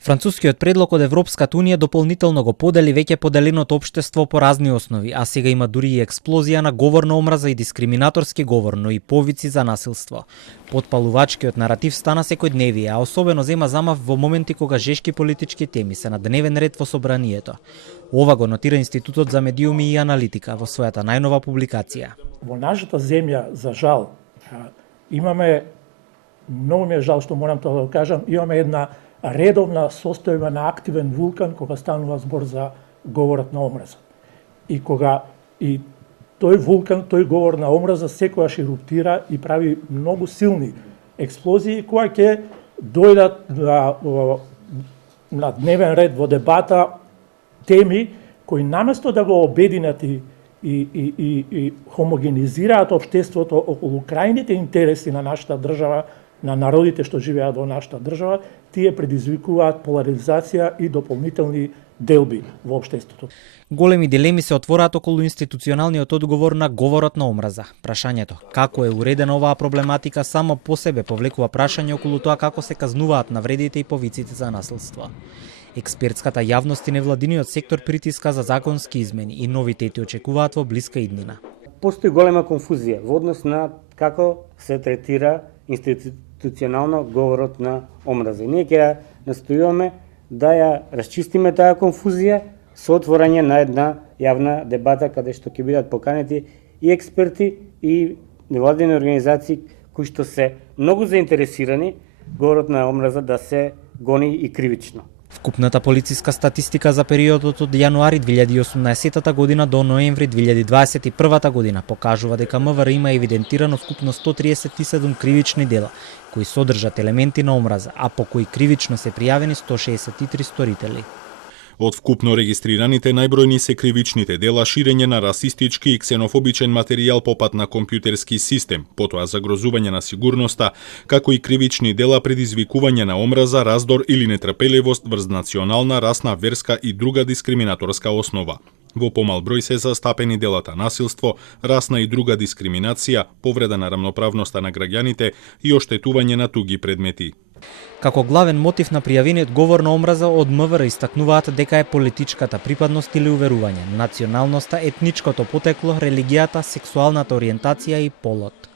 Францускиот предлог од Европската унија дополнително го подели веќе поделеното општество по разни основи, а сега има дури и експлозија на говор на омраза и дискриминаторски говор, но и повици за насилство. Потпалувачкиот наратив стана секојдневие, а особено зема замав во моменти кога жешки политички теми се на дневен ред во собранието. Ова го нотира Институтот за медиуми и аналитика во својата најнова публикација. Во нашата земја, за жал, имаме, многу ми е жал што морам тоа да го кажам, имаме една редовна состојба на активен вулкан кога станува збор за говорот на омраза. И кога и тој вулкан, тој говор на омраза секогаш еруптира и прави многу силни експлозии кои ќе дојдат на дневен ред во дебата теми кои наместо да го обединат и хомогенизираат општеството околу крајните интереси на нашата држава, на народите што живеат во нашата држава, тие предизвикуваат поларизација и дополнителни делби во општеството. Големи дилеми се отвораат околу институционалниот одговор на говорот на омраза. Прашањето како е уредена оваа проблематика само по себе повлекува прашање околу тоа како се казнуваат навредите и повиците за насилство. Експертската јавност и невладиниот сектор притиска за законски измени и новитети очекуваат во блиска иднина. Постои голема конфузија во однос на како се третира институционално говорот на омраза. Ние ќе настојуваме да ја расчистиме таа конфузија со отворање на една јавна дебата каде што ќе бидат поканети и експерти и невладини организации кои што се многу заинтересирани говорот на омраза да се гони и кривично. Вкупната полициска статистика за периодот од јануари 2018 година до ноември 2021 година покажува дека МВР има евидентирано вкупно 137 кривични дела, кои содржат елементи на омраза, а по кои кривично се пријавени 163 сторители. Од вкупно регистрираните најбројни се кривичните дела ширење на расистички и ксенофобичен материјал по пат на компјутерски систем, потоа загрозување на сигурноста, како и кривични дела предизвикување на омраза, раздор или нетрпеливост врз национална, расна, верска и друга дискриминаторска основа. Во помал број се застапени делата насилство, расна и друга дискриминација, повреда на рамноправноста на граѓаните и оштетување на туги предмети. Како главен мотив на пријавениот говор на омраза од МВР истакнуваат дека е политичката припадност или уверување, националноста, етничкото потекло, религијата, сексуалната ориентација и полот.